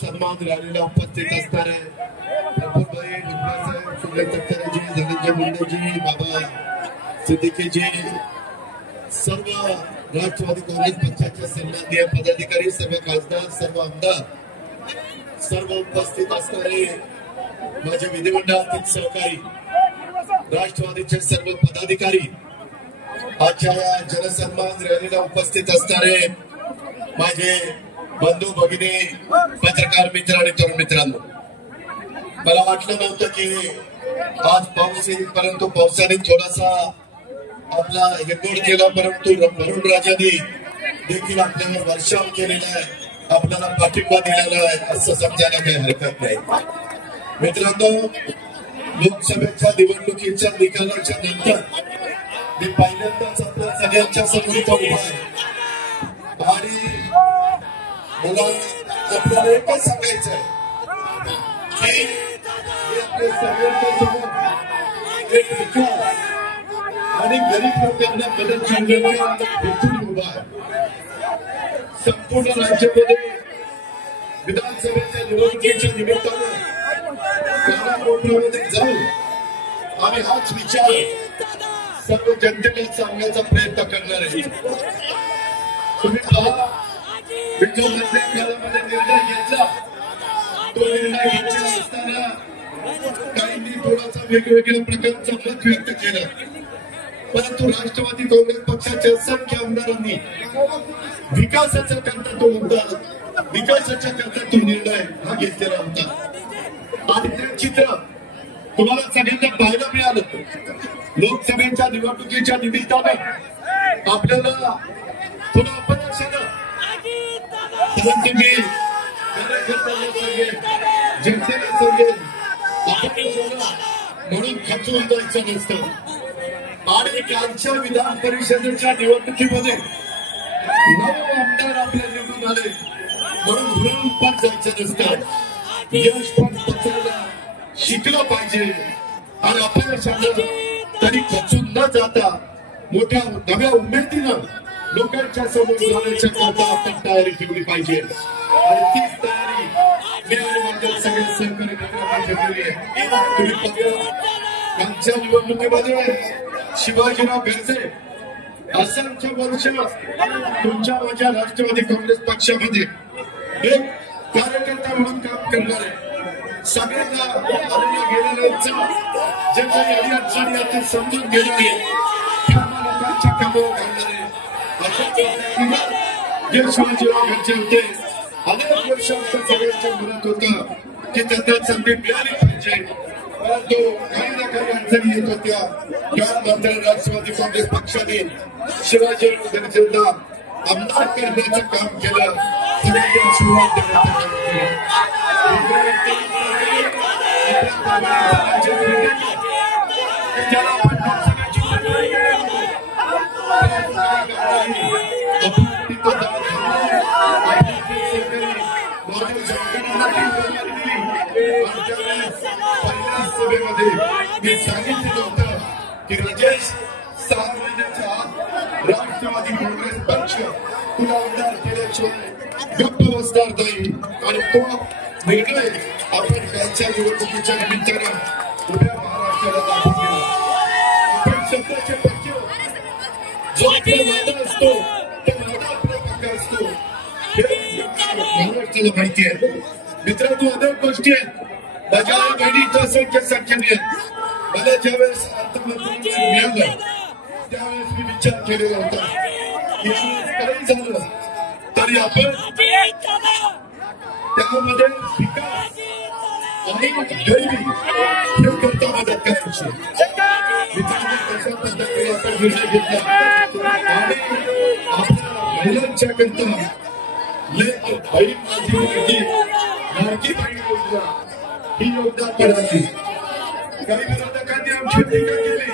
सन्मान रॅलीला उपस्थित असणारे प्रफुल्लभाई डुबळेसाहेब, सुनील तटकरेजी, धनंजय मुंडेजी, बाबा सिद्दीकीजी, सर्व राष्ट्रवादी काँग्रेस पक्षाचे सन्माननीय पदाधिकारी, सर्व खासदार, सर्व आमदार, सर्व उपस्थित असणारे माझे विधिमंडळातील सहकारी, राष्ट्रवादीचे सर्व पदाधिकारी, आजच्या या जनसन्मान रॅलीला उपस्थित असणारे माझे बंधू भगिनी, पत्रकार मित्र आणि तरुण मित्रांनो, मला वाटलं नव्हतं की आज पाऊस येईल, परंतु पावसाने थोडासा आपला हेगोड केला, परंतु वरुण राजांनी देखील आपल्याला वर्षाव केलेला आहे, आपल्याला पाठिंबा दिलेला आहे असं समजायला काही हरकत नाही. मित्रांनो, लोकसभेच्या निवडणुकीच्या निकालाच्या नंतर मी पहिल्यांदाच आपल्या सगळ्यांच्या समोर उभा आहे आणि मला आपल्याला एकच सांगायचं आहे की आपल्या सगळ्यांच्या समोर एक विचार आणि गरीब लोकांना मदत करण्याचा हेतून उभा आहे. संपूर्ण राज्यामध्ये विधानसभेच्या निवडणुकीच्या निमित्तानं कानाकोपऱ्यामध्ये जाऊन आम्ही हाच विचार सर्व जनतेला सांगण्याचा प्रयत्न करणार आहे. तुम्ही पहा, विठ्ठलच्या काळामध्ये निर्णय घेतला, तो निर्णय घेतला असताना काहींनी थोडासा वेगवेगळ्या प्रकारचं मत व्यक्त केलं, परंतु राष्ट्रवादी काँग्रेस पक्षाच्या असंख्य आमदारांनी विकासाचा करता तो मुद्दा, विकासाच्या करता तो निर्णय हा घेतलेला होता. आणि ते चित्र तुम्हाला सगळ्यांना पाहायला मिळालं. लोकसभेच्या निवडणुकीच्या निमित्तानं आपल्याला थोडं अपयश आलं, परंतु मी कार्यकर्त्यांना सांगेन, जनतेला सांगेन, म्हणून खचून जायचं नसतं. आणि कालच्या विधान परिषदेच्या निवडणुकीमध्ये 9 आमदार आपल्या निवडून आले, म्हणून हुरळून पण जायचं नसतं. यश पण पचवायला शिकलं पाहिजे आणि अपयश आलं तरी खचून न जाता मोठ्या नव्या उमेदीनं लोकांच्या समोर जाण्याच्या करता आपण तयारी ठेवली पाहिजे. आणि तीच तयारी मी आणि माझ्या सगळ्या सहकारी मित्रांनी ठेवलेली आहे. तुम्ही बघा, आमच्या निवडणुकीमध्ये शिवाजीराव गर्जे असंख्य वर्ष तुमच्या माझ्या राष्ट्रवादी काँग्रेस पक्षामध्ये एक कार्यकर्ता म्हणून काम करणार आहे. सगळ्यांना आलेल्या गेलेल्यांचा जे काही अडचणी आहेत ते समजून घेणारे, कामा लोकांच्या कामावर घालणारे अशा पद्धतीनं जे शिवाजीराव गर्जे होते, अनेक वर्षांचं सगळ्यांच्या मनात होतं की त्यांना संधी मिळाली पाहिजे, परंतु काही ना काही अडचणी येत होत्या. त्यानंतर राष्ट्रवादी काँग्रेस पक्षाने शिवाजीराव गर्जेंना आमदार करण्याचं काम केलं, सगळ्यांना सुरुवात देण्याचं काम केलं. मी सांगितलं होतं की राजेश, 6 महिन्याच्या आत राष्ट्रवादी काँग्रेस पक्ष तुला आमदार केल्याशिवाय गप्प बसणार नाही. आणि तो निर्णय आपण कालच्या निवडणुकीच्या निमित्तानं उद्या महाराष्ट्राला दाखवून दिला. आपण शब्दाचे पक्ष जो आपला वादा असतो तो वादा आपला पक्का असतो हे महाराष्ट्राला माहिती आहे. मित्रांनो, अनेक गोष्टी आहेत. माझ्या बहिणीचं असंख्य संख्येने मला ज्यावेळेस अर्थमंत्री मिळालं त्यावेळेस मी विचार केलेला होता की काही झालं तरी आपण त्यामध्ये विकास आणि गरिबी हे करता मदत करायची. मित्रांनो, कशा पद्धतीने आपण निर्णय घेतला आणि आपल्या महिलांच्या करता बहीण माझी लाडकी बहीण योजना ही योजना पडावी. काही विरोधकांनी आमची टीका केली,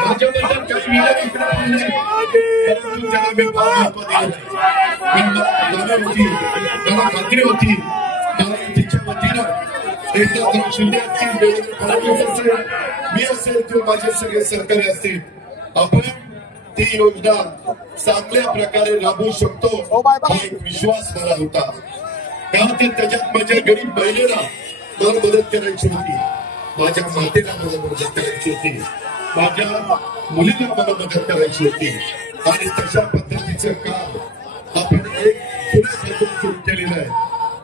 माझ्याबद्दल काही मला खात्री होती महायुतीच्या वतीनं एकनाथ शिंदे असतील, देवेंद्र फडणवीस असेल, मी असेल किंवा माझे सगळे सहकारी असतील, आपण ती योजना चांगल्या प्रकारे राबवू शकतो हा एक विश्वास मला होता. त्याच्यात माझ्या गरीब महिलेला मला मदत करायची होती, माझ्या मातेला मला मदत करायची होती, माझ्या मुलीला मला मदत करायची होती आणि तशा पद्धतीचं काम आपण एक पुण्यापासून सुरू केलेलं आहे.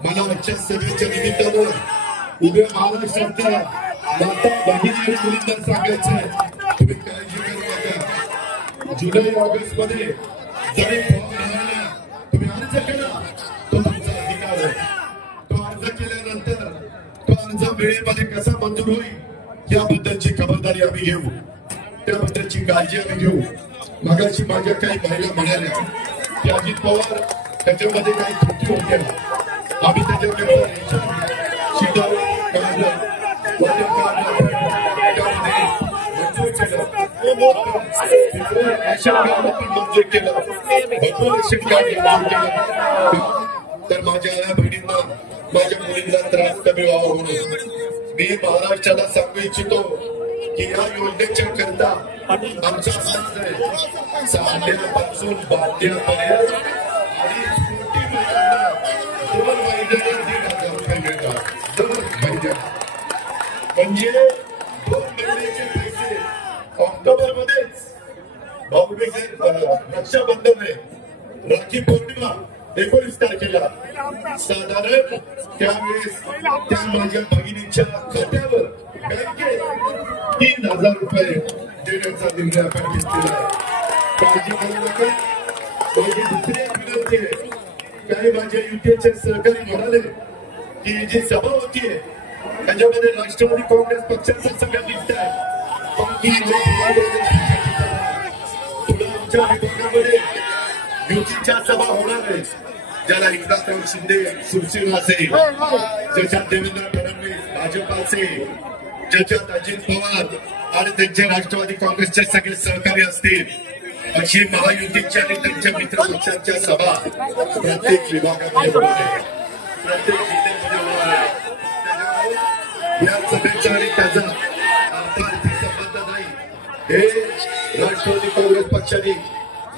मला आजच्या सभेच्या निमित्तानं उभ्या महाराष्ट्रातल्या माता भगिनी आणि मुलींना सांगायचंय, तुम्ही काळजी करू नका. जुलै ऑगस्ट मध्ये जरी तुम्ही अर्ज केला तो तुमचा अधिकार आहे. तो अर्ज केल्यानंतर तो अर्ज वेळेमध्ये कसा मंजूर होईल याबद्दलची खबरदारी आम्ही घेऊ, त्याबद्दलची काळजी आम्ही घेऊ. मगाशी माझ्या काही महिला म्हणाल्या की अजित पवार त्याच्यामध्ये काही त्रुटी होत्या, आम्ही त्याच्याकडे मंजूर केलं, तर माझ्या या बहिणींना माझ्या मुलींना त्रास कमी व्हावा म्हणून मी महाराष्ट्राला सांगू इच्छितो की या योजनेच्या करता आमचा समाज आहे चालण्यापासून बांधण्यापर्यंत 2.5 कोटी महिलांना 2 महिन्याला 1,000 रुपये मिळतात. 2 महिन्याला म्हणजे 2 महिन्याचे पैसे ऑक्टोबर मध्येच रक्षाबंधन आहे, राखी पौर्णिमा 19 तारखेला साधारण त्यावेळेस त्या माझ्या भगिनीच्या खात्यावर बँकेत 3,000 रुपये देण्याचा निर्णय आपण घेतलेला आहे. काळजी करू नका. माझी दुसरी एक विनंती आहे, काही माझ्या युतीचे सहकारी म्हणाले की जी सभा होतीये त्याच्यामध्ये राष्ट्रवादी काँग्रेस पक्षाचं सगळं दिसत आहे, आमच्या विभागामध्ये युतीच्या सभा होणार आहे, ज्याला एकनाथराव शिंदे शिवसेना असेल, ज्याच्यात देवेंद्र फडणवीस भाजप असेल, ज्याच्यात अजित पवार आणि त्यांचे राष्ट्रवादी काँग्रेसचे सगळे सहकारी असतील, अशी महायुतीच्या आणि त्यांच्या मित्रपक्षांच्या सभा प्रत्येक विभागामध्ये होणार आहे, प्रत्येक जिल्ह्यामध्ये होणार आहे. या सभेचा आणि त्याचा अर्थार्थी संबंध नाही. हे राष्ट्रवादी काँग्रेस पक्षाने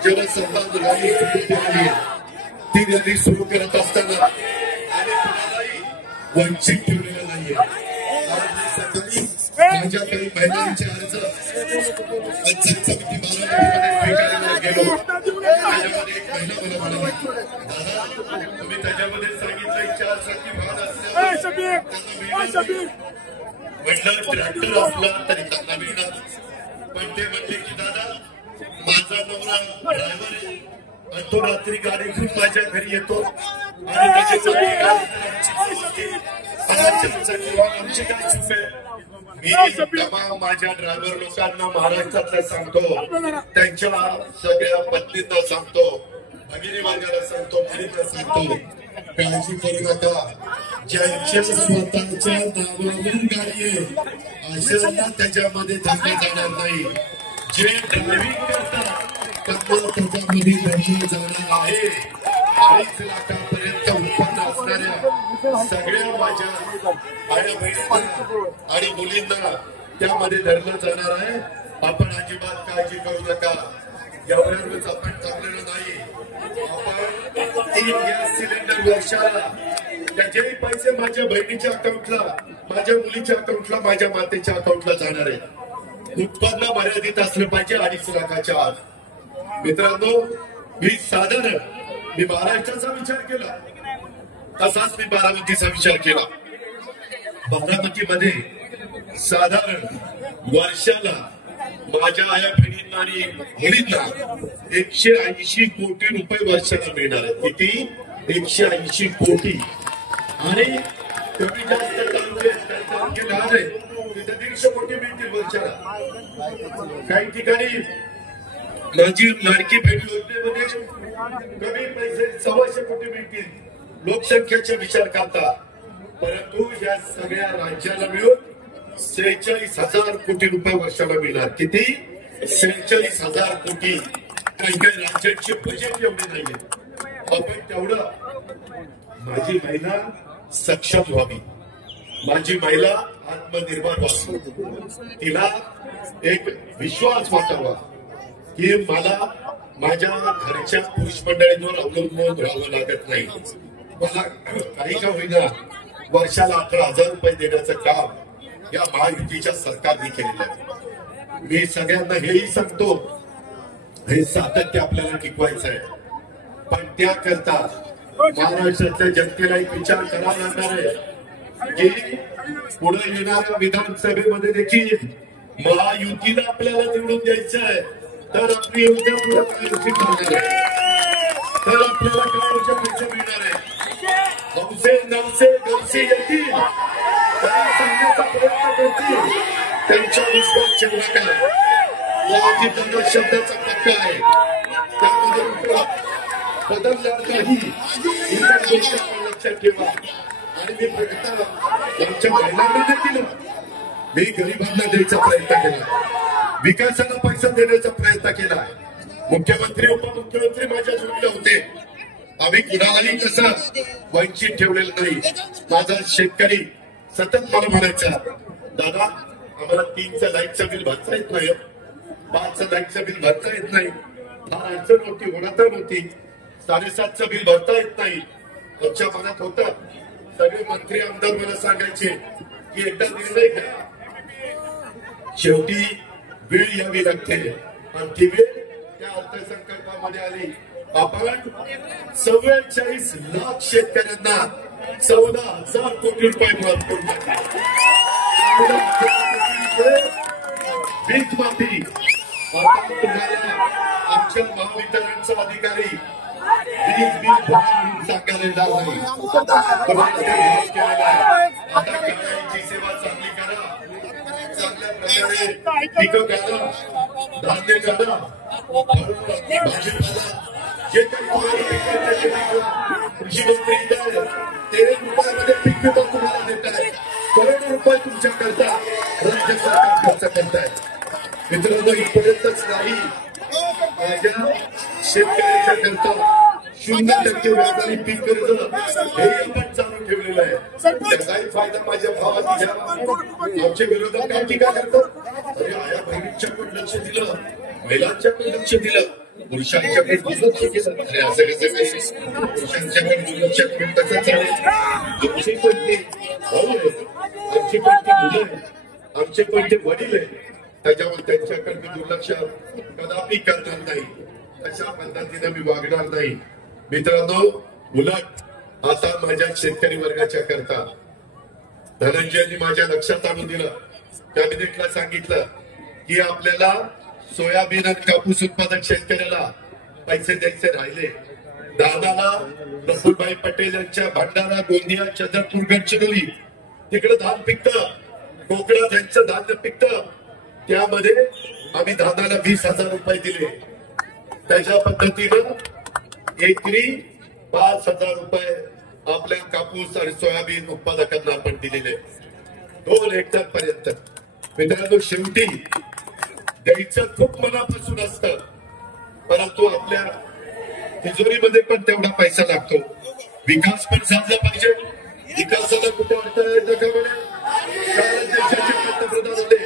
जनसंवाद रॅली सुरू केलेली आहे. ती रॅली सुरू करत असताना आणि कुणालाही वंचित ठेवलेलं नाहीये. सकाळी माझ्या काही महिलांचे अर्ज पंचायत समिती बारामतीमध्ये स्वीकारायला गेलो, त्याच्यामध्ये एक महिला मला म्हणाली, दादा तुम्ही त्याच्यामध्ये सांगितलं 4 चाकी वाहन असल्यावर म्हटलं ट्रॅक्टर असला तरी त्यांना मिळणार, पण ते म्हणले की दादा माझा नवरा ड्रायव्हर आहे आणि तो रात्री गाडी घेऊन माझ्या घरी येतो आणि त्याच्यासाठी आमची काय चूक आहे. मी तमाम माझ्या ड्रायव्हर लोकांना महाराष्ट्रातल्या सांगतो, त्यांच्या सगळ्या पत्नींना सांगतो, भगिनी वर्गाला सांगतो, मुलींना सांगतो, काळजी करू नका. ज्यांच्या स्वतःच्या नावावर गाडी आहे अशांना त्याच्यामध्ये धरलं जाणार नाही. जे ड्रायव्हिंग करतात त्यांना त्याच्यामध्ये धरलं जाणार आहे. 2.5 लाखापर्यंत उत्पन्न असणाऱ्या सगळ्या माझ्या बहिणींना आणि मुलींना त्यामध्ये धरलं जाणार आहे. आपण अजिबात काळजी करू नका. एवढ्यावरच आपण थांबलेलं नाही. आपण 3 गॅस सिलेंडर वर्षाला त्याचेही पैसे माझ्या बहिणीच्या अकाउंटला, माझ्या मुलीच्या अकाउंटला, माझ्या मातेच्या अकाउंटला जाणार आहे. उत्पन्न मर्यादित असलं पाहिजे 2.5 लाखाच्या आत. मित्रांनो, मी महाराष्ट्राचा विचार केला तसाच मी बारामतीचा विचार केला. बारामतीमध्ये साधारण वर्षाला माझ्या आया बहिणींना आणि मुलींना 180 कोटी रुपये वर्षाला मिळणार आहे. किती? 180 कोटी. आणि कमी जास्त तालुके लहान आहे तिथे 150 कोटी मिळतील वर्षाला. काही ठिकाणी माझी लाडकी बहीण योजनेमध्ये कमी पैसे 125 कोटी मिळतील लोकसंख्येचा विचार करता. परंतु या सगळ्या राज्याला मिळून 46,000 कोटी रुपये वर्षाला मिळणार. किती? 47,000 कोटी काही काही राज्यांचे बजेट एवढे नाहीये. आपण तेवढं माझी महिला सक्षम व्हावी, माझी महिला आत्मनिर्भर व्हावी, तिला एक विश्वास वाटावा की मला माझ्या घरच्या पुरुष मंडळींवर अवलंबून राहावं लागत नाही. मला काही का होईना वर्षाला 18,000 रुपये देण्याचं काम या महायुतीच्या सरकारने केलेलं आहे. मी सगळ्यांना हेही सांगतो, हे सातत्य आपल्याला टिकवायचं आहे, पण त्याकरता महाराष्ट्राच्या जनतेला एक विचार करावा लागणार आहे की पुढे येणाऱ्या विधानसभेमध्ये देखील महायुतीला आपल्याला निवडून द्यायचं आहे, तर आपली योजना पुढे काय करणार आहे, तर आपल्याला काय योजना पैसे मिळणार आहे. नवसे गवसे येतील, सांगण्याचा प्रयत्न करतील, त्यांचा विश्वास ठेवू नका. या शब्दाचा पक्का आहे, त्यामध्ये बदलणार नाही, इतर गोष्टी लक्षात ठेवा. आणि मी प्रगता आमच्या महिलांना देखील मी गरिबांना द्यायचा प्रयत्न केला, विकासाला पैसा देण्याचा प्रयत्न केला. मुख्यमंत्री उपमुख्यमंत्री माझ्या जोडीला होते, आम्ही कुणालाही कसं वंचित ठेवलेलं नाही. माझा शेतकरी सतत मला म्हणायचा, दादा आम्हाला 3चं लाईटचं बिल भरता येत नाही, 5चं लाईटचं बिल भरता येत नाही, फार अडचण होती, होणार नव्हती, 7.5चं बिल भरता येत नाही. आमच्या मनात होतं. सगळे मंत्री आमदार मला सांगायचे की एकदा निर्णय घ्या, शेवटी वेळ यावी लागते, आणि ती वेळ त्या अर्थसंकल्पामध्ये आली. आपण 44 लाख शेतकऱ्यांना 14,000 कोटी रुपये माफ करून टाकले. वीज माफी आता तुम्हाला आमच्या महावितरणचा अधिकारी वीज बिल भरून सांगायला येणार नाही. आता गाड्यांची सेवा चांगली करा, चांगल्या प्रकारे पिकं करा, धान्य करा, भाजीपाला जे काही कृषी मंत्री 13 रुपयामध्ये पीक विमा तुम्हाला देत आहे, करोडो रुपये तुमच्या करता राज्य सरकार खर्च करत आहे. मित्रांनो, इथपर्यंतच नाही, माझ्या शेतकऱ्यांच्या करता 0% व्याजाने पीक कर्ज हे आपण चालू ठेवलेलं आहे. त्याचाही फायदा माझ्या भावाला घ्या. आमचे विरोधक काय टीका करतात, अरे आया बहिणींच्याकडे लक्ष दिलं, महिलांच्याकडे लक्ष दिलं, पुरुषांच्याकडे दुर्लक्ष केलं. अरे असं कसं काही, पुरुषांच्याकडे दुर्लक्ष करून कसं चालेल. आमचे पण ते भाऊ आहे, आमचे पण ते मुलं आहे, आमचे पण ते वडील आहे, त्याच्यामुळे त्यांच्याकडे मी दुर्लक्ष कदापि करणार नाही, अशा पद्धतीने मी वागणार नाही. मित्रांनो, उलट आता माझ्या शेतकरी वर्गाच्या करता धनंजयनी माझ्या लक्षात आणून दिलं, कॅबिनेटला सांगितलं की आपल्याला सोयाबीन आणि कापूस उत्पादक शेतकऱ्याला पैसे द्यायचे राहिले. दादाला प्रफुल्लभाई पटेल यांच्या भंडारा, गोंदिया, चंद्रपूर, गडचिरोली तिकडे धान पिकतं, कोकणात यांचं धान्य पिकतं, त्यामध्ये आम्ही दादाला 20,000 रुपये दिले. त्याच्या पद्धतीनं एकरी 5,000 रुपये आपल्या कापूस आणि सोयाबीन उत्पादकांना आपण दिलेले 2 हेक्टर पर्यंत. मित्रांनो, शेवटी द्यायचं खूप मनापासून असतं, परंतु आपल्या तिजोरीमध्ये पण तेवढा पैसा लागतो. विकास पण साधला पाहिजे. विकासाला कुठे अडथळा येतं का म्हणे, देशाचे पंतप्रधान होते,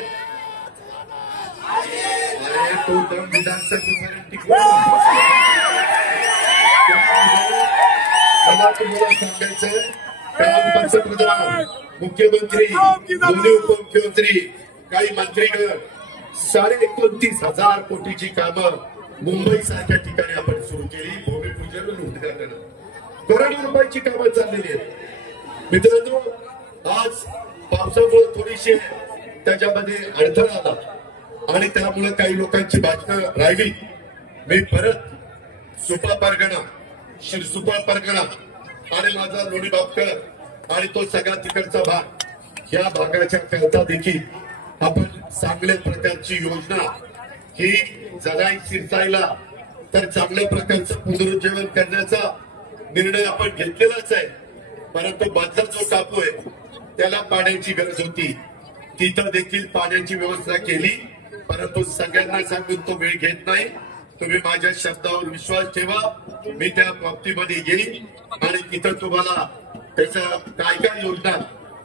अरे तो दम विधानसभेपर्यंत मला तुम्हाला सांगायचं, पंतप्रधान, मुख्यमंत्री, दोन्ही उपमुख्यमंत्री, काही मंत्रीगण 29,000 कोटीची कामं मुंबई सारख्या ठिकाणी आपण सुरू केली. भूमिपूजन, उद्घाटन, करोडो रुपयाची कामं चाललेली आहेत. मित्रांनो, आज पावसामुळे थोडीशी त्याच्यामध्ये अडथळा आला आणि त्यामुळे काही लोकांची भाषणं राहिली. मी परत सुपा परगणा, शिरसुपा परगणा आणि माझा लोणी बापकर आणि तो सगळा तिकडचा भाग, या भागाच्या करता देखील आपण चांगल्या प्रकारची योजना ही जगाई शिरसायला तर चांगल्या प्रकारचं पुनरुज्जीवन करण्याचा निर्णय आपण घेतलेलाच आहे. परंतु माझा जो टापू आहे त्याला पाण्याची गरज होती, तिथं देखील पाण्याची व्यवस्था केली परंतु सगळ्यांना सांगून तो वेळ घेत नाही. तुम्ही माझ्या शब्दावर विश्वास ठेवा. मी त्या बाबतीमध्ये येईन आणि तिथं तुम्हाला त्याचं काय काय योजना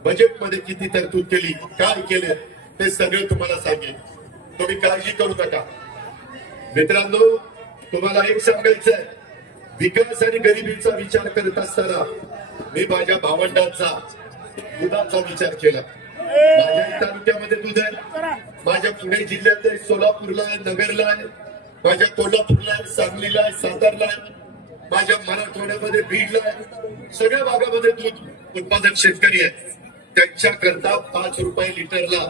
बजेटमध्ये किती तरतूद केली, काय केले ते सगळे तुम्हाला सांगेन. तुम्ही काळजी करू नका. मित्रांनो, तुम्हाला एक सांगायचंय, विकास आणि गरिबीचा विचार करत असताना मी माझ्या भावंडांचा दुधाचा विचार केला. माझ्या तालुक्यामध्ये दूध आहे, माझ्या पुणे जिल्ह्यात आहे, सोलापूरला आहे, नगरला आहे, माझ्या कोल्हापूरला आहे, सांगलीला आहे, सातारला आहे, माझ्या मराठवाड्यामध्ये बीडला आहे. सगळ्या भागामध्ये दूध उत्पादक शेतकरी आहेत. त्यांच्या करता 5 रुपये लिटरला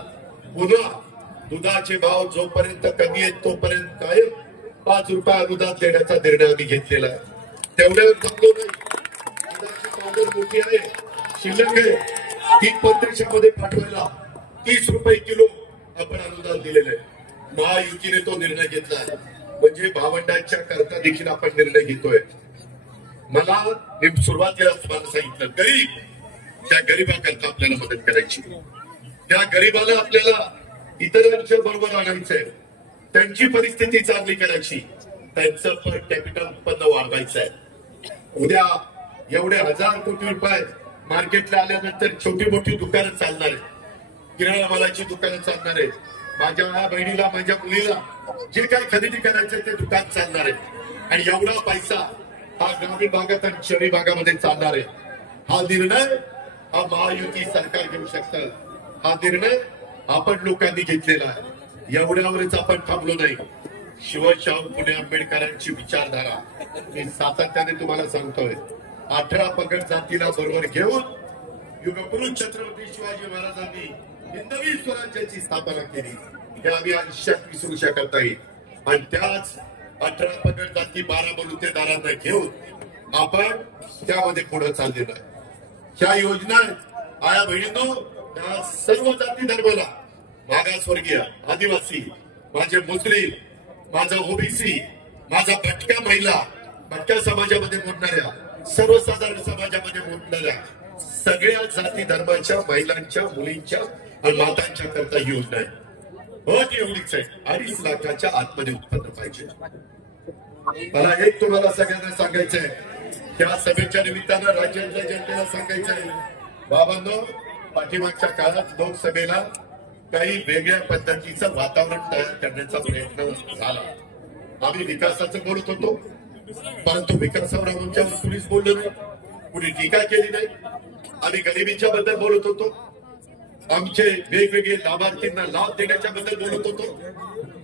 पुन्हा दुधाचे भाव जोपर्यंत कमी आहेत तोपर्यंत कायम 5 रुपये अनुदान देण्याचा निर्णय आम्ही घेतलेला आहे. तेवढ्यावर थांबलो नाही. दुधाची पावडर मोठी आहे, शिल्लक आहे, ती परदेशामध्ये पाठवायला 30 रुपये किलो आपण अनुदान दिलेलं आहे. महायुतीने तो निर्णय घेतला आहे. म्हणजे भावंडांच्या करता देखील आपण निर्णय घेतोय. मला सुरुवातीला तुम्हाला सांगितलं, गरीब, त्या गरीबाकरता आपल्याला मदत करायची. त्या गरीबाला आपल्याला इतरांच्या बरोबर आणायचंय, त्यांची परिस्थिती चांगली करायची, त्यांचं पर कॅपिटल उत्पन्न वाढवायचं आहे. उद्या एवढे 1000 कोटी रुपये मार्केटला आल्यानंतर छोटी मोठी दुकानं चालणार आहेत, किराणा मालाची दुकानं चालणार आहेत. माझ्या बहिणीला, माझ्या मुलीला जे काही खरेदी करायचं ते दुकान चालणार आहे. आणि एवढा पैसा हा ग्रामीण भागात आणि शहरी भागामध्ये चालणार आहे. हा निर्णय हा महायुती सरकार घेऊ शकतं. हा निर्णय आपण लोकांनी घेतलेला आहे. एवढ्यावरच आपण थांबलो नाही. शिवशाहू फुले आंबेडकरांची विचारधारा मी सातत्याने तुम्हाला सांगतोय. 18 पगड जातीला बरोबर घेऊन युगपुरुष छत्रपती शिवाजी महाराजांनी हिंदवी स्वराज्याची स्थापना केली. हे आम्ही आयुष्यात विसरू शकत नाही. आणि त्याच 18 पगड जाती 12 बलुतेदारांना घेऊन आपण त्यामध्ये पुढे चाललेलो आहे. ह्या योजना आया बहिणींनो, त्या सर्व जाती धर्माला, मागासवर्गीय, आदिवासी, माझे मुस्लिम, माझा ओबीसी, माझा भटक्या महिला, भटक्या समाजामध्ये मोडणाऱ्या, सर्वसाधारण समाजामध्ये मोडणाऱ्या सगळ्या जाती धर्माच्या महिलांच्या, मुलींच्या आणि मातांच्या करता ही योजना आहे. अट एवढीच आहे, 2.5 लाखाच्या आतमध्ये उत्पन्न पाहिजे. मला एक तुम्हाला सगळ्यांना सांगायचंय, त्या सभेच्या निमित्तानं राज्यातल्या जनतेला सांगायचंय, बाबांनो, पाठीमागच्या काळात लोकसभेला काही वेगळ्या पद्धतीचं वातावरण तयार करण्याचा प्रयत्न झाला. आम्ही विकासाचं बोलत होतो, परंतु विकासावर आमच्यावर कुणीच बोललं नाही, कुणी टीका केली नाही. आम्ही गरिबीच्या बद्दल बोलत होतो, आमचे वेगवेगळे लाभार्थींना लाभ देण्याच्या बद्दल बोलत होतो.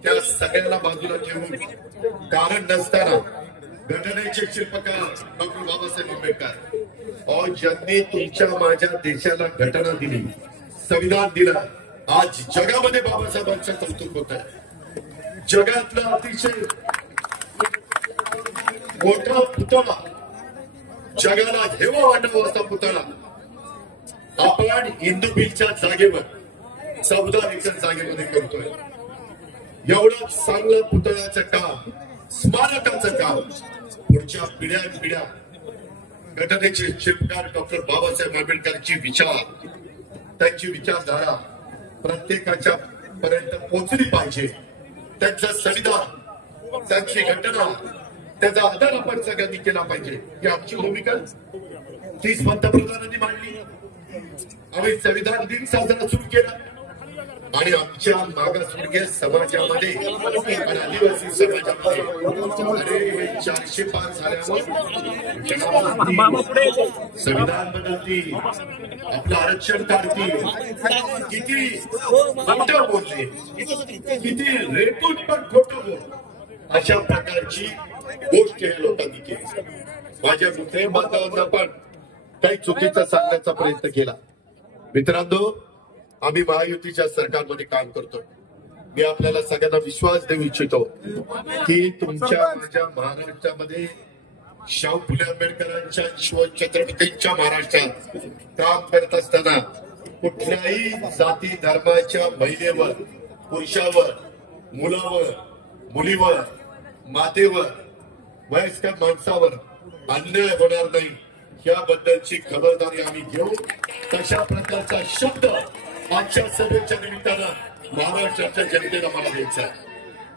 त्या सगळ्याला बाजूला ठेवून कारण नसताना घटनेचे शिल्पकार डॉक्टर बाबासाहेब आंबेडकर ज्यांनी तुमच्या माझ्या देशाला घटना दिली, संविधान दिलं, आज जगामध्ये बाबासाहेबांचं कौतुक होत आहे. जगातला अतिशय मोठा पुतळा, जगाला हेवा वाटावा असा पुतळा आपण इंदुमिलच्या जागेवर 14 एकर जागेमध्ये करतोय. एवढं चांगलं पुतळ्याचं काम, स्मारकाचं काम पुढच्या पिढ्या घटनेचे शिल्पकार डॉक्टर बाबासाहेब आंबेडकरची विचार, त्यांची विचारधारा प्रत्येकाच्या पर्यंत पोहोचली पाहिजे. त्यांचं संविधान, त्यांची घटना, त्याचा आदर आपण सगळ्यांनी केला पाहिजे. ही आमची भूमिका 30 पंतप्रधानांनी मांडली. आम्ही संविधान दिन साजरा सुरू केला आणि आमच्या मागासवर्गीय समाजामध्ये आणि आदिवासी समाजामध्ये हे 400 पार झाल्यावर संविधान बदलतील, आपलं आरक्षण काढतील. किती खोटं बोलले, किती रेटून पण खोटं बोल, अशा प्रकारची गोष्ट या लोकांनी केली. माझ्या मुस्लिम बांधवांना पण काही चुकीचा सांगण्याचा प्रयत्न केला. मित्रांनो, आम्ही महायुतीच्या सरकारमध्ये काम करतो. मी आपल्याला सगळ्यांना विश्वास देऊ इच्छितो की तुमच्या माझ्या महाराष्ट्रामध्ये शाहू फुले आंबेडकरांच्या, शिवाजी छत्रपतींच्या महाराष्ट्रात काम करत असताना कुठल्याही जाती धर्माच्या महिलेवर, पुरुषावर, मुलावर, मुलीवर, मातेवर, वयस्कर माणसावर अन्याय होणार नाही याबद्दलची खबरदारी आम्ही घेऊ. तशा प्रकारचा शब्द आजच्या सभेच्या निमित्तानं महाराष्ट्राच्या जनतेला मला द्यायचा आहे.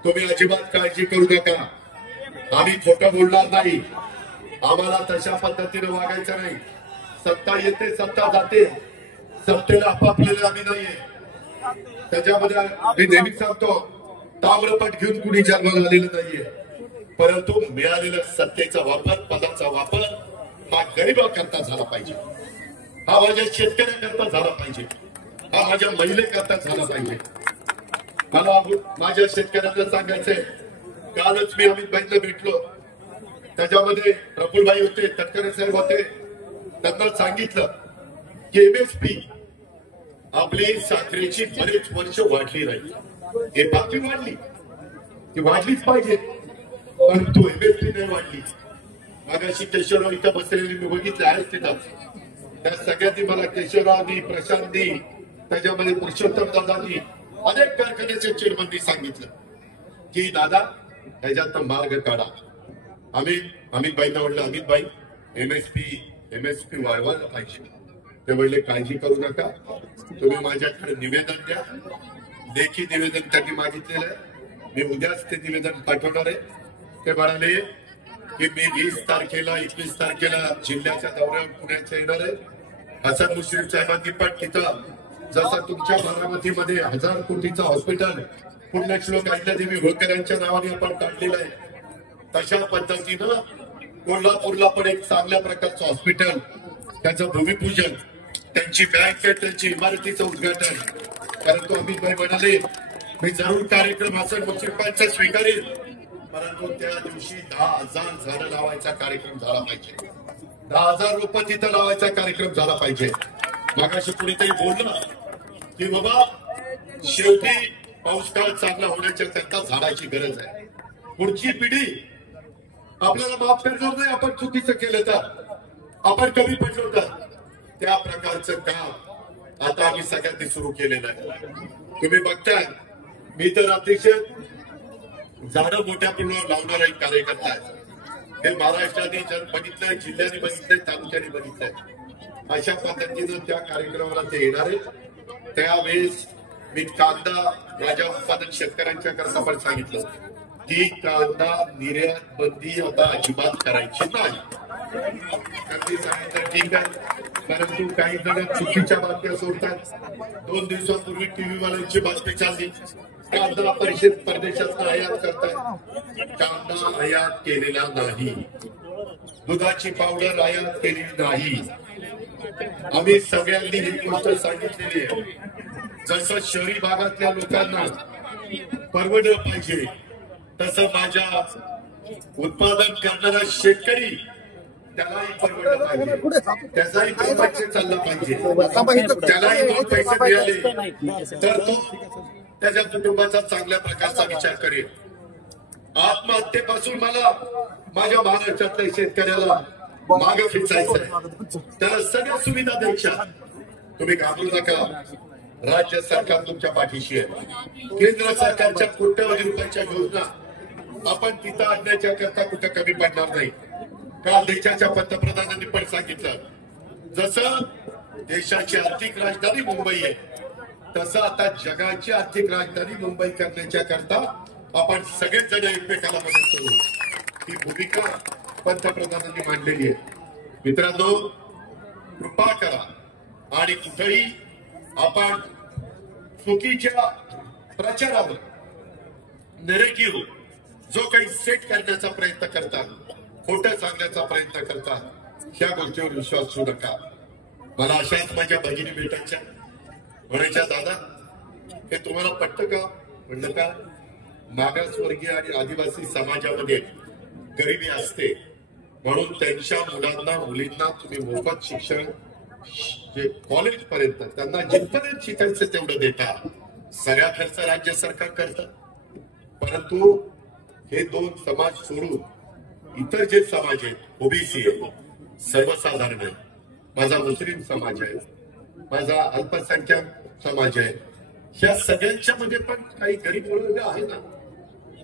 तुम्ही अजिबात काळजी करू नका. आम्ही खोटं बोलणार नाही. आम्हाला तशा पद्धतीने वागायचं नाही. सत्ता येते सत्ता जाते. सत्तेला आपापलेला आम्ही नाहीये. त्याच्यामध्ये मी नेहमीच सांगतो ताम्रपट घेऊन कुणी जन्माला आलेलं नाहीये. परंतु मिळालेल्या सत्तेचा वापर पदाचा वापर हा गरिबाकरता झाला पाहिजे. हा माझ्या शेतकऱ्याकरता झाला पाहिजे. हा माझ्या महिलेकरता झाला पाहिजे. मला माझ्या शेतकऱ्यांना सांगायचंय. कालच मी अमित भाईंना भेटलो. त्याच्यामध्ये प्रफुल्लभाई होते, तटकरे साहेब होते. त्यांना सांगितलं की एमएसपी आपली साखरेची बरेच वर्ष वाढली नाही. हे बाकी वाढली ती वाढलीच पाहिजे, परंतु एमएसपी नाही वाढली. मागाशी केशवराव इथं बसलेले मी बघितले आहेत तिथं. त्या सगळ्यांनी मला केशवरावनी, प्रशांतनी, त्याच्यामध्ये पुरुषोत्तम दादांनी, अनेक कारखान्याच्या चेअरमननी सांगितलं की दादा ह्याच्यात मार्ग काढा. अमित भाईंना म्हणलं अमित भाई एमएसपी वाढवायला पाहिजे. ते म्हणले काळजी करू नका. तुम्ही माझ्याकडे निवेदन द्या. लेखी निवेदन त्यांनी मागितलेलं आहे. मी उद्याच ते निवेदन पाठवणार आहे. ते म्हणाले की मी 20 तारखेला 21 तारखेला जिल्ह्याच्या दौऱ्यावर पुण्याच्या येणार आहे. हसन मुश्रीफ साहेबांनी पण तिथं जसं तुमच्या बारामतीमध्ये 1000 कोटीचं हॉस्पिटल पुण्यश्लोक अहिल्यादेवी होळकर यांच्या नावाने आपण काढलेलं आहे, तशा पद्धतीनं कोल्हापूरला पण एक चांगल्या प्रकारचं हॉस्पिटल, त्याचं भूमिपूजन, त्यांची बँक, त्यांची इमारतीचं उद्घाटन. परंतु अमित भाई म्हणाले मी जरूर कार्यक्रम हसन मुश्रीफांचा स्वीकारेल, परंतु त्या दिवशी 10,000 झाडं लावायचा कार्यक्रम झाला पाहिजे. 10,000 रोपं तिथं लावायचा कार्यक्रम झाला पाहिजे. मगाशी कुणीतरी बोललं की बाबा शेवटी पाऊस काळ चांगला होण्याच्या करता झाडाची गरज आहे. पुढची पिढी आपल्याला माफ करणार नाही आपण चुकीचं केलं तर, आपण कमी पडलो तर. त्या प्रकारचं काम आता आम्ही सगळ्यांनी सुरू केलेलं आहे. तुम्ही बघताय मी तर अतिशय झाडं मोठ्या प्रमाणावर लावणारा एक कार्यकर्ता आहे. हे महाराष्ट्राने बघितलंय, जिल्ह्याने बघितलंय, तालुक्याने बघितलंय. अशा पद्धतीनं त्या कार्यक्रमाला ते येणार आहे. त्यावेळेस मी कांदा राजा उत्पादक शेतकऱ्यांच्या करता पण सांगितलं की कांदा निर्यात बंदी आता अजिबात करायची नाही. त्यांनी सांगितलं ठीक आहे, परंतु काही जण चुकीच्या बातम्या सोडतात. 2 दिवसांपूर्वी टीव्ही वाल्यांची बातमी चालली कांदा परिषद परदेशात आयात करताय. कांदा आयात केलेला नाही. दुधाची पावडर आयात केलेली नाही. आम्ही सगळ्यांनी ही गोष्ट सांगितलेली आहे. जसं शहरी भागातल्या लोकांना परवडलं पाहिजे, तसं माझ्या उत्पादन करणारा शेतकरी त्यालाही परवडलं पाहिजे, त्याचाही 2 पैसे चालला पाहिजे. त्यालाही 2 पैसे मिळाले तर तो त्याच्या कुटुंबाचा चांगल्या प्रकारचा विचार करेल. आत्महत्येपासून मला माझ्या महाराष्ट्रातल्या शेतकऱ्याला मागे खेचायचं आहे. त्याला सगळ्या सुविधा द्यायच्या. तुम्ही घाबरू नका. राज्य सरकार तुमच्या पाठीशी आहे. केंद्र सरकारच्या कोट्यवधी रुपयाच्या योजना आपण तिथं आणण्याच्या करता कुठं कमी पडणार नाही. काल देशाच्या पंतप्रधानांनी पण सांगितलं जसं देशाची आर्थिक राजधानी मुंबई आहे, तसं आता जगाची आर्थिक राजधानी मुंबई करण्याच्या करता आपण सगळेच जण एकमेकाला मदत करू. ही भूमिका पंतप्रधानांनी मांडलेली आहे. मित्रांनो, कृपा करा आणि कुठेही आपण चुकीच्या प्रचारावर नेरेटिव्ह जो काही सेट करण्याचा प्रयत्न करतात, खोटं सांगण्याचा प्रयत्न करतात, ह्या गोष्टीवर विश्वास ठेवू नका. मला अशाच माझ्या भगिनी भेटायच्या, म्हणायच्या दादा हे तुम्हाला पटतं का? म्हणलं का मागासवर्गीय आणि आदिवासी समाजामध्ये गरिबी असते, म्हणून त्यांच्या मुलांना मुलींना तुम्ही मोफत शिक्षण जे कॉलेज पर्यंत त्यांना जिथपर्यंत शिकायचं तेवढं देता. सगळा खर्च राज्य सरकार करतं. परंतु हे 2 समाज सोडून इतर जे समाज आहेत, ओबीसी आहे, सर्वसाधारण आहे, माझा मुस्लिम समाज आहे, माझा अल्पसंख्याक समाज आहे, ह्या सगळ्यांच्या मध्ये पण काही गरीब वर्ग आहे ना,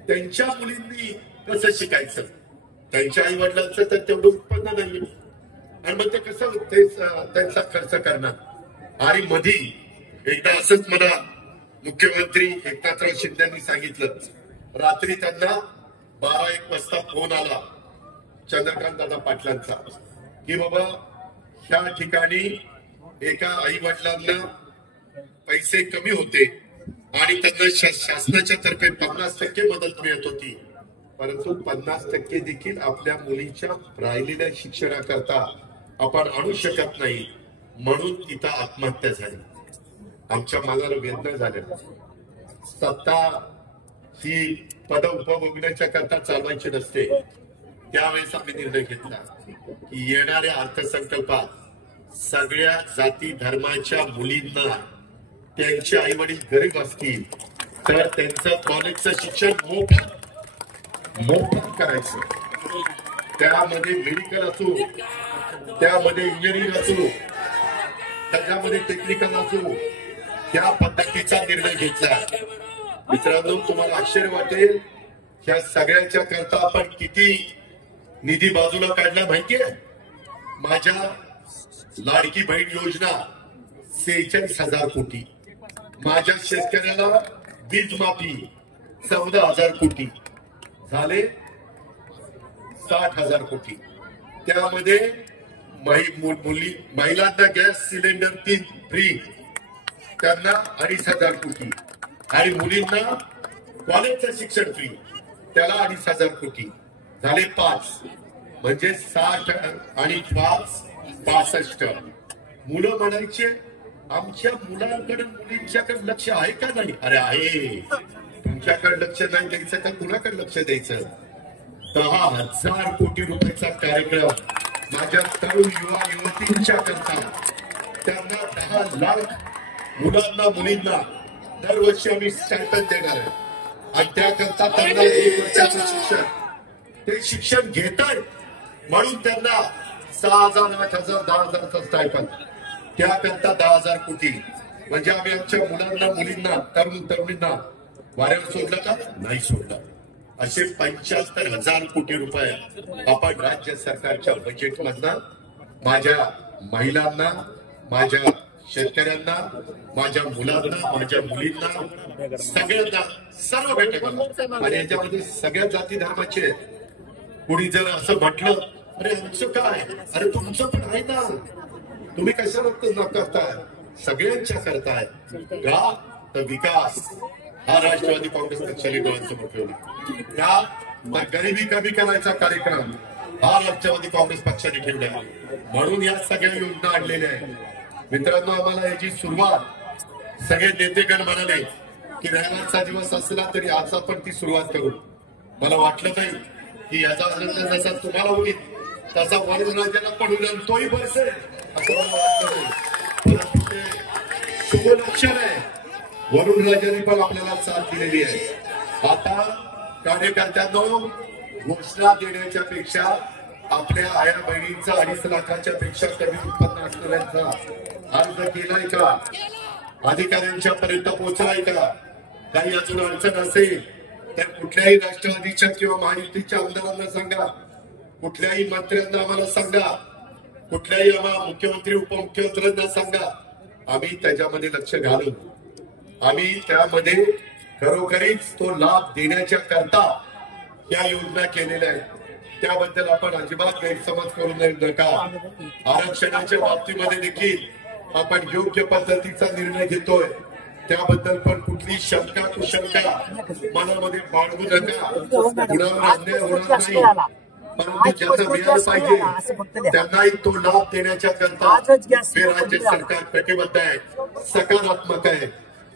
त्यांच्या मुलींनी कसं शिकायचं? त्यांच्या आई वडिलांचं तर तेवढं उत्पन्न नाहीये आणि मग ते कसं त्यांचा खर्च करणार? आणि मधी एकदा असंच मला मुख्यमंत्री एकनाथराव शिंदेंनी सांगितलं, रात्री त्यांना 12-1 वाजता फोन आला चंद्रकांत दादा पाटलांचा की बाबा ह्या ठिकाणी एका आई वडिलांना पैसे कमी होते आणि त्यांना शासनाच्या तर्फे 50% मदत मिळत होती, परंतु 50% देखील आपल्या मुलीच्या राहिलेल्या शिक्षणाकरता आपण आणू शकत नाही, म्हणून तिथं आत्महत्या झाली. आमच्या मनाला वेदना झाल्या. सत्ता ही पद उपभोगण्याच्या करता चालवायची नसते. त्यावेळेस आम्ही निर्णय घेतला की येणाऱ्या अर्थसंकल्पात सगळ्या जाती धर्माच्या मुलींना त्यांचे आई वडील गरीब असतील तर त्यांचं कॉलेजचं शिक्षण मोफत करायचं. त्यामध्ये मेडिकल असो, त्यामध्ये इंजिनिअरिंग असो, त्याच्यामध्ये टेक्निकल असो, त्या पद्धतीचा निर्णय घेतला. मित्रांनो, तुम्हाला आश्चर्य वाटेल, ह्या सगळ्याच्या करता आपण किती निधी बाजूला काढला माहितीये? माझ्या लाडकी बहीण योजना 46,000 कोटी, माझ्या शेतकऱ्याला वीज माफी 14,000 कोटी झाले, 60,000 कोटी. त्यामध्ये महिलांना गॅस सिलेंडर 3 फ्री, त्यांना 2,500 कोटी, आणि मुलींना कॉलेजचं शिक्षण फ्री, त्याला 2,500 कोटी झाले 5, म्हणजे 60 आणि 5 65. मुलं म्हणायचे आमच्या मुलांकडे मुलींच्याकडे लक्ष आहे का नाही? अरे आहे. तुमच्याकडे लक्ष नाही द्यायचं तर कुणाकडे लक्ष द्यायचं? 10,000 कोटी रुपयाचा कार्यक्रम माझ्या तरुण युवा युवतींच्या करता, त्यांना 10 लाख मुलांना मुलींना दरवर्षी आम्ही स्टायपेंड देणार आहे. आणि त्याकरता त्यांना 1 वर्षाचं शिक्षण, ते शिक्षण घेतात म्हणून त्यांना 6,000, 8,000, 10,000चा स्टायपेंड. त्याकरता 10,000 कोटी. म्हणजे आम्ही आमच्या मुलांना मुलींना तरुणींना वाऱ्यावर सोडलं का? नाही सोडलं. असे 75,000 कोटी रुपये आपण राज्य सरकारच्या बजेटमधनं माझ्या महिलांना, माझ्या शेतकऱ्यांना, माझ्या मुलांना, माझ्या मुलींना, सगळ्यांना सर्व भेटेल. आणि याच्यामध्ये सगळ्या जाती धर्माचे आहेत. कुणी जर असं म्हटलं अरे आमचं काय, अरे तुमचं पण आहे ना, तुम्ही कशाला न करताय? सगळ्यांच्या करताय का? तर विकास हा राष्ट्रवादी काँग्रेस पक्षाने डोळ्यांसमोर ठेवला. का गरिबी कमी करायचा कार्यक्रम हा राष्ट्रवादी काँग्रेस पक्षाने ठेवला, म्हणून या सगळ्या योजना आणलेल्या आहेत. मित्रांनो, आम्हाला याची सुरुवात सगळे नेतेगण म्हणाले की रविवारचा दिवस असला तरी आज आपण ती सुरुवात करू. मला वाटलं नाही की याचा आनंद जसा तुम्हाला होईल तसा वरुण राजाला पण होईल, तोही बरसेल असं मला वाटलं नाही. परंतु ते शुभलक्षण आहे. वरुण राजाने पण आपल्याला साथ दिलेली आहे. आता कार्यकर्त्यांनो, घोषणा देण्याच्या पेक्षा आपल्या आया बहिणींचा 2.5 लाखाच्या पेक्षा कमी उत्पन्न असलेल्यांचा अर्ज केलाय का? अधिकाऱ्यांच्या पर्यंत पोहोचलाय का? काही अजून अडचण असेल तर कुठल्याही राष्ट्रवादीच्या किंवा महायुतीच्या आमदारांना सांगा, कुठल्याही मंत्र्यांना आम्हाला सांगा, कुठल्याही आम्हाला मुख्यमंत्री उपमुख्यमंत्र्यांना सांगा. आम्ही त्याच्यामध्ये लक्ष घालू. आम्ही त्यामध्ये खरोखरीच तो लाभ देण्याच्या करता या योजना केलेल्या आहेत. त्याबद्दल आपण अजिबात गैरसमज करू नका. आरक्षणाच्या बाबतीमध्ये देखील आपण योग्य पद्धतीचा निर्णय घेतोय. त्याबद्दल पण कुठली शंका कुशंका मनामध्ये बाळगू नका. कुणावर अन्याय होणार नाही, परंतु ज्याचा मिळाला पाहिजे त्यांनाही तो लाभ देण्याच्या करता हे राज्य सरकार कटिबद्ध आहे, सकारात्मक आहे.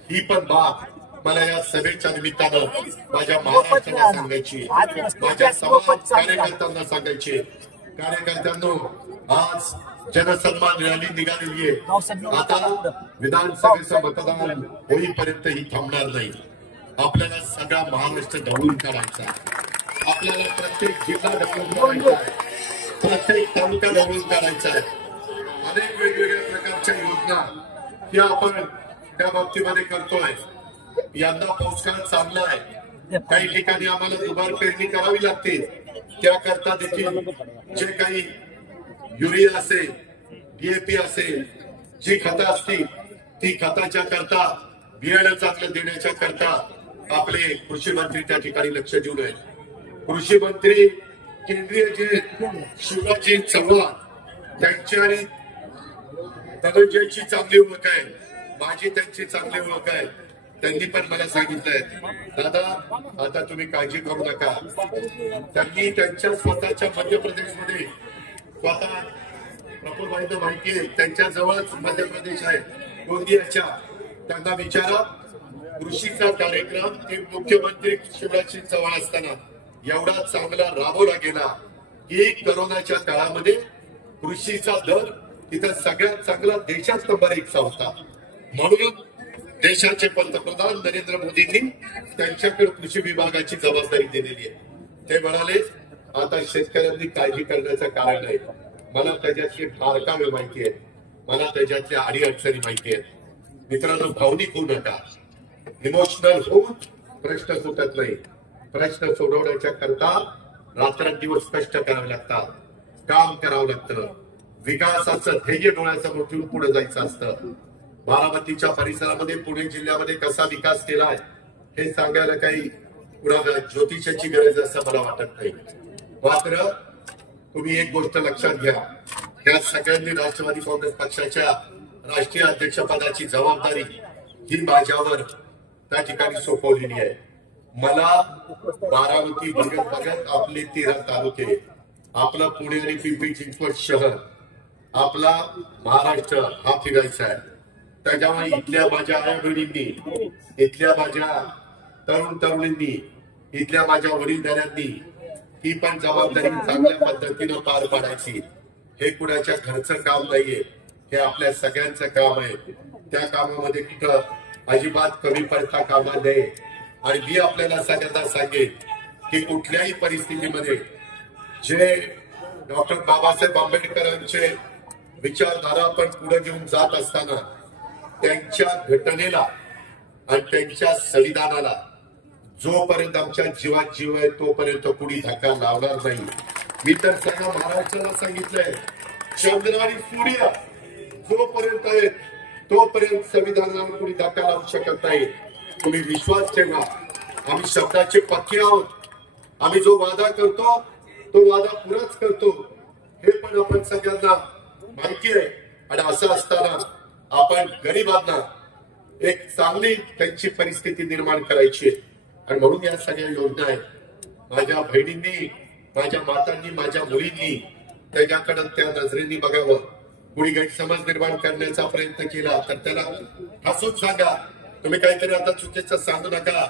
ही पण बाब मला या सभेच्या निमित्तानं माझ्या महाराष्ट्राला सांगायची, माझ्या समाज कार्यकर्त्यांना सांगायची. कार्यकर्त्यांनो, आज जनसन्मान रॅली निघालेली आहे. आता विधानसभेचं मतदान होईपर्यंत ही थांबणार नाही. आपल्याला सगळा महाराष्ट्र ढवळून काढायचा, आपल्याला प्रत्येक जिल्हा ढवळून काढायचा आहे, प्रत्येक तालुका ढवळून काढायचा आहे. अनेक वेगवेगळ्या प्रकारच्या योजना या आपण त्या बाबतीमध्ये करतोय. यंदा पाऊसकाळ चांगला आहे. काही ठिकाणी आम्हाला दुबार पेरणी करावी लागते. त्याकरता देखील जे काही युरिया असेल, DAP असेल, जी खतं असतील ती खताच्या करता बियाणं चांगलं देण्याच्या करता आपले कृषी मंत्री त्या ठिकाणी लक्ष देऊन आहेत। कृषी मंत्री केंद्रीय जे शिवराजजी चव्हाण त्यांची आणि धनंजयची चांगली ओळख आहे, माझी त्यांची चांगली ओळख आहे। त्यांनी पण मला सांगितलंय दादा आता तुम्ही काळजी करू नका। त्यांनी त्यांच्या स्वतःच्या मध्य प्रदेशमध्ये स्वतः प्रफुल्लभाईंना माहिती आहे, त्यांच्या जवळच मध्य प्रदेश आहे गोंदियाच्या, त्यांना विचारा कृषीचा कार्यक्रम ते मुख्यमंत्री शिवराजसिंग चव्हाण असताना एवढा चांगला राबवला गेला की कोरोनाच्या काळामध्ये कृषीचा दर तिथं सगळ्यात चांगला देशात नंबर 1 होता। म्हणून देशाचे पंतप्रधान नरेंद्र मोदींनी त्यांच्याकडे कृषी विभागाची जबाबदारी दिलेली आहे। ते म्हणाले आता शेतकऱ्यांनी काळजी करण्याचं कारण नाही, मला त्याच्यातली बारकावे माहिती आहे, मला त्याच्यातल्या अडीअडचणी माहिती आहेत। मित्रांनो भावनिक होऊ नका, इमोशनल होऊन प्रश्न सुटत नाही। प्रश्न सोडवण्याच्या करता रात्रंदिवस कष्ट करावे लागतात, काम करावं लागतं, विकासाचं ध्येय डोळ्यासमोर ठेवून पुढे जायचं असतं। बारामतीच्या परिसरामध्ये पुणे जिल्ह्यामध्ये कसा विकास केलाय हे सांगायला काही कुणाला ज्योतिषाची गरज असं मला वाटत नाही। मात्र तुम्ही एक गोष्ट लक्षात घ्या, या सगळ्यांनी राष्ट्रवादी काँग्रेस पक्षाच्या राष्ट्रीय अध्यक्षपदाची जबाबदारी ही माझ्यावर त्या ठिकाणी सोपवलेली आहे। मला बारामती बघत आपले 13 तालुके, आपलं पुणे आणि पिंपरी चिंचवड शहर, आपला महाराष्ट्र हा फिरायचा आहे। त्याच्यामुळे इथल्या माझ्या आई बहिणींनी, इथल्या माझ्या तरुण तरुणींनी, इथल्या माझ्या वडीलधाऱ्यांनी ही पण जबाबदारी चांगल्या पद्धतीनं पार पाडायची। हे कुणाच्या घरचं काम नाहीये, हे आपल्या सगळ्यांचं काम आहे। त्या कामामध्ये कुठं अजिबात कमी पडता कामा नये। आणि मी आपल्याला सगळ्यांना सांगेन की कुठल्याही परिस्थितीमध्ये जे डॉक्टर बाबासाहेब आंबेडकरांचे विचारधारा आपण पुढे घेऊन जात असताना त्यांच्या घटनेला आणि त्यांच्या संविधानाला जोपर्यंत आमच्या जीवात जीव आहे तोपर्यंत कुणी धक्का लावणार नाही। मी तर सगळ्या महाराष्ट्राला सांगितलंय, चंद्र आणि सूर्य जोपर्यंत आहेत तोपर्यंत संविधानाला कुणी धक्का लावू शकत नाही। तुम्ही विश्वास ठेवा, आम्ही शब्दाचे पक्के आहोत। आम्ही जो वादा करतो तो वादा पुराच करतो, हे पण आपण सगळ्यांना माहिती आहे। आणि असं असताना आपण गरिबांना एक चांगली त्यांची परिस्थिती निर्माण करायची आहे। आणि म्हणून या सगळ्या योजना आहेत। माझ्या बहिणींनी, माझ्या मातांनी, माझ्या मुलींनी त्याच्याकडे त्या नजरेने बघावं। कुणी गैरसमज निर्माण करण्याचा प्रयत्न केला तर त्याला हसून सांगा, तुम्ही काहीतरी आता चुकीचं सांगू नका।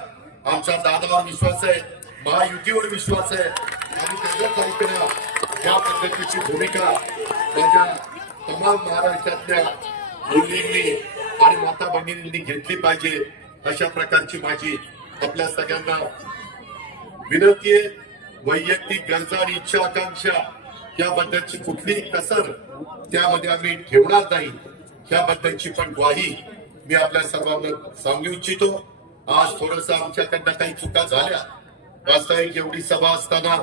आमचा दादावर विश्वास आहे, महायुतीवर विश्वास आहे आणि त्याच्याच ऐकणं या पद्धतीची भूमिका माझ्या तमाम महाराष्ट्रातल्या मुलींनी आणि माता भगिनींनी घेतली पाहिजे। अशा प्रकारची माझी आपल्या सगळ्यांना विनंती आहे। वैयक्तिक गरजा आणि इच्छा आकांक्षा याबद्दलची कुठलीही कसर त्यामध्ये आम्ही ठेवणार नाही, याबद्दलची पण ग्वाही मी आपल्या सर्वांना सांगू इच्छितो। आज थोडंसं आमच्याकडनं काही चुका झाल्या, वास्तविक एवढी सभा असताना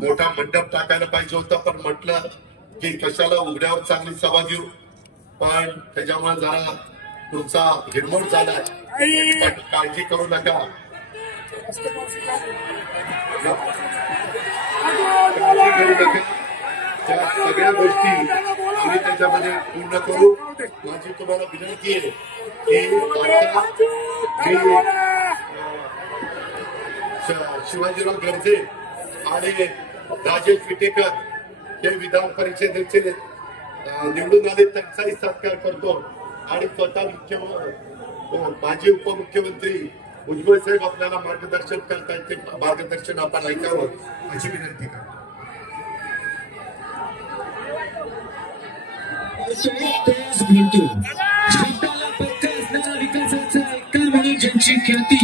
मोठा मंडप टाकायला पाहिजे होता, पण म्हटलं की कशाला उघड्यावर चांगली सभा घेऊ, पण त्याच्यामुळे जरा तुमचा हिरमोड झाला। पण काळजी करू नका, त्या सगळ्या गोष्टी आम्ही त्याच्यामध्ये पूर्ण करू। माझी तुम्हाला विनंती आहे की शिवाजीराव गर्जे आणि राजेश विटेकर हे विधान परिषदेचे निवडून आले, त्यांचाही सत्कार करतो। आणि स्वतः माजी उपमुख्यमंत्री उज्ज्वल साहेब आपल्याला मार्गदर्शन करतायत, ते मार्गदर्शन आपण ऐकावं अशी विनंती करतो। विकासाचा एका म्हणून ज्यांची ख्याती